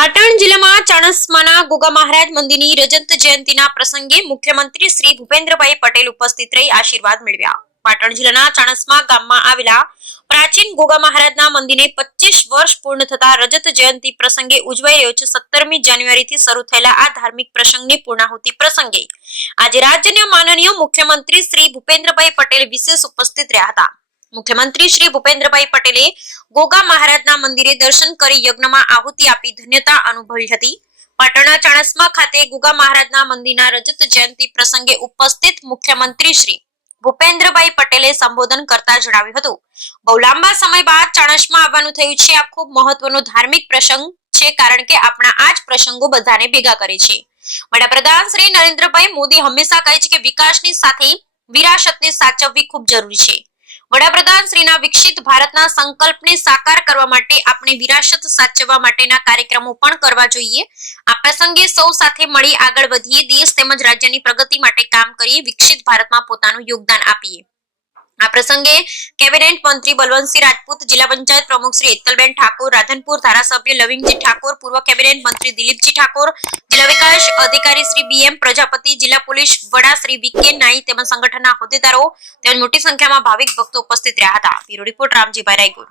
પાટણ જિલ્લામાં ચાણસ્માના ગોગા મહારાજ મંદિરની રજત જયંતિના પ્રસંગે મુખ્યમંત્રી શ્રી ભૂપેન્દ્રભાઈ પટેલ ઉપસ્થિત રહી આશીર્વાદ મેળવ્યા. પાટણ જિલ્લાના ચાણસ્મા ગામમાં આવેલા પ્રાચીન ગોગા મહારાજના મંદિરને પચીસ વર્ષ પૂર્ણ થતા રજત જયંતિ પ્રસંગે ઉજવાઈ રહ્યો છે. સત્તરમી જાન્યુઆરીથી શરૂ થયેલા આ ધાર્મિક પ્રસંગની પૂર્ણાહુતિ પ્રસંગે આજે રાજ્યના માનનીય મુખ્યમંત્રી શ્રી ભૂપેન્દ્રભાઈ પટેલ વિશેષ ઉપસ્થિત રહ્યા હતા. મુખ્યમંત્રી શ્રી ભૂપેન્દ્રભાઈ પટેલે ગોગા મહારાજના મંદિરે દર્શન કરી યજ્ઞમાં આહુતિ આપી ધન્યતા અનુભવી હતી. પાટણના ચાણસ્મા ખાતે ગોગા મહારાજના મંદિરના રજત જયંતિ પ્રસંગે ઉપસ્થિત મુખ્યમંત્રી શ્રી ભૂપેન્દ્રભાઈ પટેલે સંબોધન કરતા જણાવ્યું હતું. બહુ લાંબા સમય બાદ ચાણસમાં આવવાનું થયું છે. આ ખૂબ મહત્વનો ધાર્મિક પ્રસંગ છે કારણ કે આપણા આ જ પ્રસંગો બધાને ભેગા કરે છે. વડાપ્રધાન શ્રી નરેન્દ્રભાઈ મોદી હંમેશા કહે છે કે વિકાસની સાથે વિરાસતને સાચવવી ખૂબ જરૂરી છે. વડાપ્રધાન શ્રીના વિકસિત ભારતના સંકલ્પને સાકાર કરવા માટે આપણે વિરાસત સાચવવા માટેના કાર્યક્રમો પણ કરવા જોઈએ. આ પ્રસંગે સૌ સાથે મળી આગળ વધીએ, દેશ તેમજ રાજ્યની પ્રગતિ માટે કામ કરીએ, વિકસિત ભારતમાં પોતાનું યોગદાન આપીએ. આ પ્રસંગે કેબિનેટ મંત્રી બલવંતસિંહ રાજપૂત, જિલ્લા પંચાયત પ્રમુખ શ્રી એતલબેન ઠાકોર, રાધનપુર ધારાસભ્ય લવિંગજી ઠાકોર, પૂર્વ કેબિનેટ મંત્રી દિલીપજી ઠાકોર, જિલ્લા વિકાસ અધિકારી શ્રી બીએમ પ્રજાપતિ, જિલ્લા પોલીસ વડા શ્રી વીકે નાઈ તેમજ સંગઠનના હોદ્દેદારો તેમજ મોટી સંખ્યામાં ભાવિક ભક્તો ઉપસ્થિત રહ્યા હતા. Bureau report Ramjibhai Raygur.